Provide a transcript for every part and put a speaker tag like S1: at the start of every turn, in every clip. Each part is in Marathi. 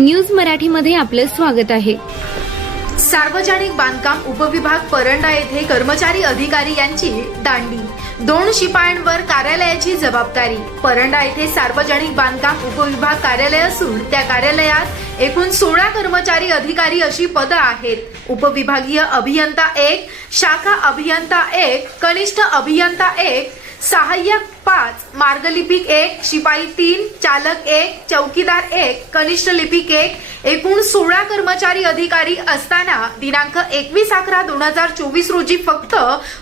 S1: न्यूज मराठीमध्ये आपलं स्वागत आहे.
S2: सार्वजनिक बांधकाम उपविभाग परंडा येथे कर्मचारी अधिकारी यांची दांडी. दोन शिपायांवर कार्यालयाची जबाबदारी. परंडा येथे सार्वजनिक बांधकाम उपविभाग कार्यालय असून त्या कार्यालयात एकूण सोळा कर्मचारी अधिकारी अशी पदं आहेत. उपविभागीय अभियंता एक शाखा अभियंता एक कनिष्ठ अभियंता एक सहाय्यक पाच मार्गलिपिक एक शिपाई तीन चालक एक चौकीदार एक कनिष्ठ लिपिक एक एकूण सोळा कर्मचारी अधिकारी असताना दिनांक एकवीस अकरा दोन हजार चोवीस रोजी फक्त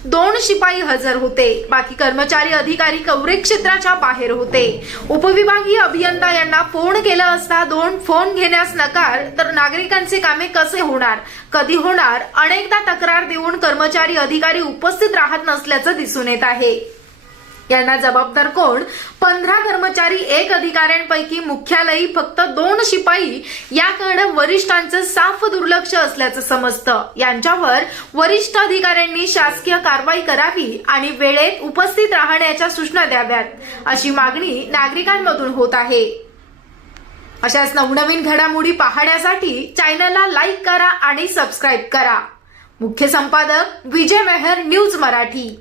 S2: दोन शिपाई हजर होते. बाकी कर्मचारी अधिकारी कवरेज क्षेत्राच्या बाहेर होते. उपविभागीय अभियंता यांना फोन केला असता दोन फोन घेण्यास नकार तर नागरिकांचे कामे कसे होणार? कधी होणार? अनेकदा तक्रार देऊन कर्मचारी अधिकारी उपस्थित राहत नसल्याचं दिसून येत आहे. यांना जबाबदार कोण? पंधरा कर्मचारी एक अधिकाऱ्यांपैकी मुख्यालयी फक्त दोन शिपाई. याकडे वरिष्ठांचं साफ दुर्लक्ष असल्याचं समजतं. यांच्यावर वरिष्ठ अधिकाऱ्यांनी शासकीय कारवाई करावी आणि वेळेत उपस्थित राहण्याच्या सूचना द्याव्यात अशी मागणी नागरिकांमधून होत आहे. अशाच नवनवीन घडामोडी पाहण्यासाठी चॅनलला लाईक करा आणि सबस्क्राईब करा. मुख्य संपादक विजय मेहर न्यूज मराठी.